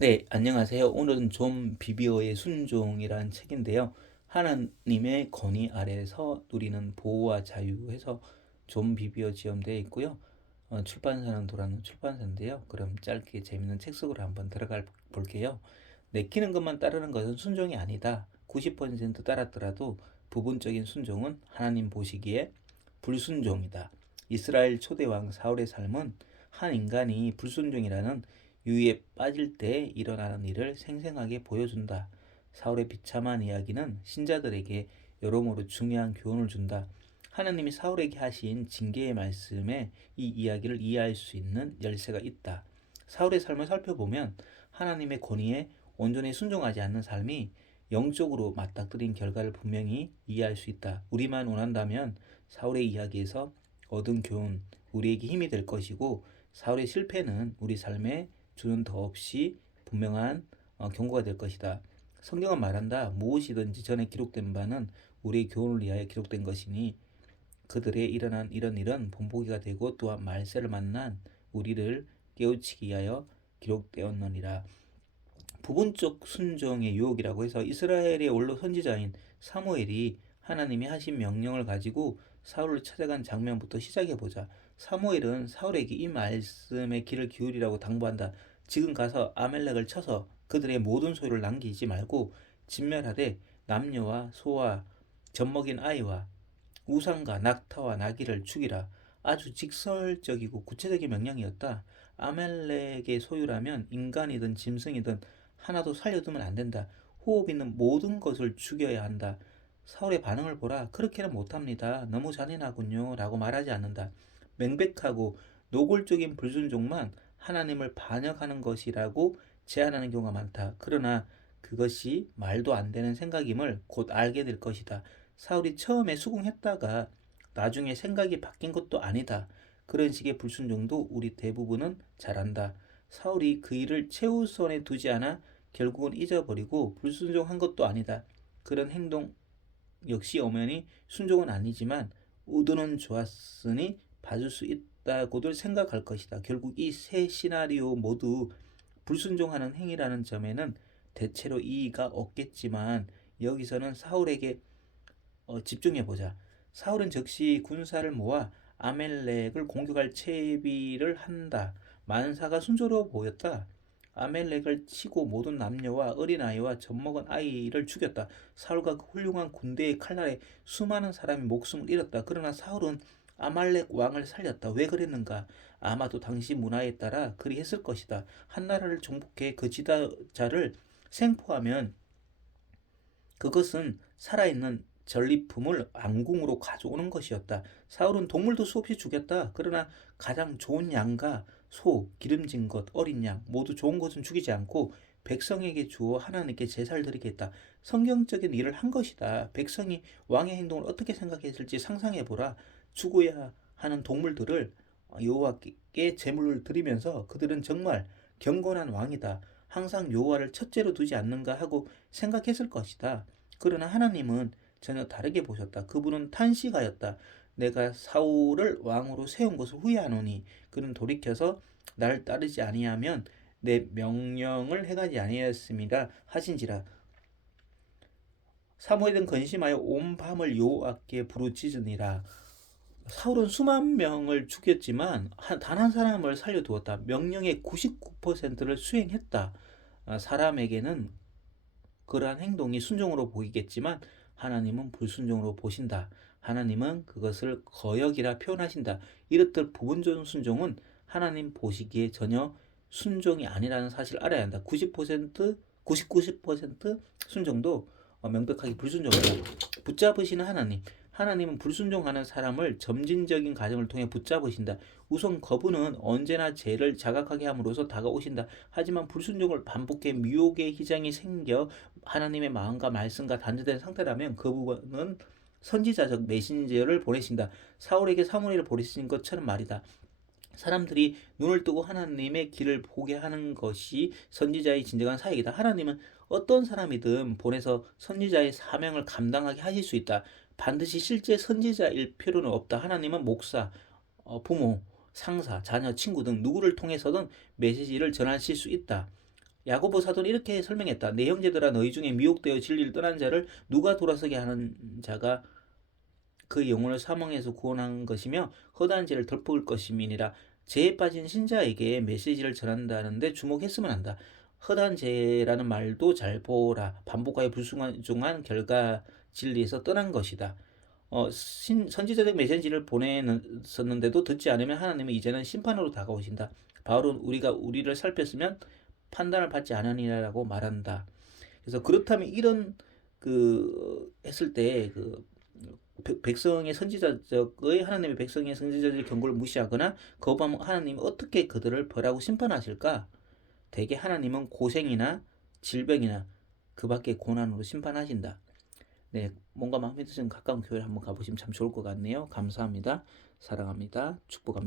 네, 안녕하세요. 오늘은 존 비비어의 순종이라는 책인데요. 하나님의 권위 아래서 누리는 보호와 자유해서 존 비비어 지음되어 있고요. 출판사는 도라노 출판사인데요. 그럼 짧게 재밌는 책 속으로 한번 들어가 볼게요. 내키는 것만 따르는 것은 순종이 아니다. 90% 따랐더라도 부분적인 순종은 하나님 보시기에 불순종이다. 이스라엘 초대왕 사울의 삶은 한 인간이 불순종이라는 유의에 빠질 때 일어나는 일을 생생하게 보여준다. 사울의 비참한 이야기는 신자들에게 여러모로 중요한 교훈을 준다. 하나님이 사울에게 하신 징계의 말씀에 이 이야기를 이해할 수 있는 열쇠가 있다. 사울의 삶을 살펴보면 하나님의 권위에 온전히 순종하지 않는 삶이 영적으로 맞닥뜨린 결과를 분명히 이해할 수 있다. 우리만 원한다면 사울의 이야기에서 얻은 교훈, 우리에게 힘이 될 것이고, 사울의 실패는 우리 삶에 주는 더없이 분명한 경고가 될 것이다. 성경은 말한다. 무엇이든지 전에 기록된 바는 우리의 교훈을 위하여 기록된 것이니 그들의 일어난 이런 일은 본보기가 되고 또한 말세를 만난 우리를 깨우치기 위하여 기록되었느니라. 부분적 순종의 유혹이라고 해서 이스라엘의 원로 선지자인 사무엘이 하나님이 하신 명령을 가지고 사울을 찾아간 장면부터 시작해 보자. 사무엘은 사울에게 이 말씀의 귀를 기울이라고 당부한다. 지금 가서 아멜렉을 쳐서 그들의 모든 소유를 남기지 말고 진멸하되 남녀와 소와 젖먹인 아이와 우상과 낙타와 나귀를 죽이라. 아주 직설적이고 구체적인 명령이었다. 아멜렉의 소유라면 인간이든 짐승이든 하나도 살려두면 안 된다. 호흡 있는 모든 것을 죽여야 한다. 사울의 반응을 보라. 그렇게는 못합니다. 너무 잔인하군요. 라고 말하지 않는다. 명백하고 노골적인 불순종만 하나님을 반역하는 것이라고 제안하는 경우가 많다. 그러나 그것이 말도 안 되는 생각임을 곧 알게 될 것이다. 사울이 처음에 수긍했다가 나중에 생각이 바뀐 것도 아니다. 그런 식의 불순종도 우리 대부분은 잘한다. 사울이 그 일을 최우선에 두지 않아 결국은 잊어버리고 불순종한 것도 아니다. 그런 행동 역시 엄연히 순종은 아니지만 의도는 좋았으니 봐줄 수 있다고들 생각할 것이다. 결국 이 세 시나리오 모두 불순종하는 행위라는 점에는 대체로 이의가 없겠지만 여기서는 사울에게 집중해보자. 사울은 즉시 군사를 모아 아멜렉을 공격할 채비를 한다. 만사가 순조로워 보였다. 아멜렉을 치고 모든 남녀와 어린아이와 젖먹은 아이를 죽였다. 사울과 그 훌륭한 군대의 칼날에 수많은 사람이 목숨을 잃었다. 그러나 사울은 아말렉 왕을 살렸다. 왜 그랬는가? 아마도 당시 문화에 따라 그리 했을 것이다. 한 나라를 정복해 그 지도자를 생포하면 그것은 살아있는 전리품을 왕궁으로 가져오는 것이었다. 사울은 동물도 수없이 죽였다. 그러나 가장 좋은 양과 소, 기름진 것, 어린 양 모두 좋은 것은 죽이지 않고 백성에게 주어 하나님께 제사를 드리게 했다. 성경적인 일을 한 것이다. 백성이 왕의 행동을 어떻게 생각했을지 상상해 보라. 죽어야 하는 동물들을 여호와께 제물을 드리면서 그들은 정말 경건한 왕이다. 항상 여호와를 첫째로 두지 않는가 하고 생각했을 것이다. 그러나 하나님은 전혀 다르게 보셨다. 그분은 탄식하였다. 내가 사울을 왕으로 세운 것을 후회하노니 그는 돌이켜서 나를 따르지 아니하면 내 명령을 행하지 아니하였습니다 하신지라. 사무엘은 근심하여 온 밤을 여호와께 부르짖으니라. 사울은 수만 명을 죽였지만 단 한 사람을 살려두었다. 명령의 99%를 수행했다. 사람에게는 그러한 행동이 순종으로 보이겠지만 하나님은 불순종으로 보신다. 하나님은 그것을 거역이라 표현하신다. 이렇듯 부분적인 순종은 하나님 보시기에 전혀 순종이 아니라는 사실을 알아야 한다. 90%, 99% 순종도 명백하게 불순종이다. 붙잡으시는 하나님. 하나님은 불순종하는 사람을 점진적인 과정을 통해 붙잡으신다. 우선 거부는 언제나 죄를 자각하게 함으로써 다가오신다. 하지만 불순종을 반복해 미혹의 희장이 생겨 하나님의 마음과 말씀과 단절된 상태라면 그 부분은 선지자적 메신저를 보내신다. 사울에게 사무엘을 보내신 것처럼 말이다. 사람들이 눈을 뜨고 하나님의 길을 보게 하는 것이 선지자의 진정한 사역이다. 하나님은 어떤 사람이든 보내서 선지자의 사명을 감당하게 하실 수 있다. 반드시 실제 선지자일 필요는 없다. 하나님은 목사, 부모, 상사, 자녀, 친구 등 누구를 통해서든 메시지를 전하실 수 있다. 야고보 사도는 이렇게 설명했다. 내 형제들아 너희 중에 미혹되어 진리를 떠난 자를 누가 돌아서게 하는 자가 그 영혼을 사망에서 구원한 것이며 허다한 죄를 덮을 것임이니라. 죄에 빠진 신자에게 메시지를 전한다는데 주목했으면 한다. 허다한 죄라는 말도 잘 보라. 반복하여 불순종한 결과 진리에서 떠난 것이다. 선지자적 메시지를 보냈었는데도 듣지 않으면 하나님은 이제는 심판으로 다가오신다. 바울은 우리가 우리를 살폈으면 판단을 받지 않으니라라고 말한다. 그래서 그렇다면 이런 했을 때 백성의 선지자적의 하나님의 백성의 선지자적 경고를 무시하거나 거부하면 하나님이 어떻게 그들을 벌하고 심판하실까? 대개 하나님은 고생이나 질병이나 그 밖의 고난으로 심판하신다. 네, 뭔가 마음에 드시는 가까운 교회를 한번 가보시면 참 좋을 것 같네요. 감사합니다. 사랑합니다. 축복합니다.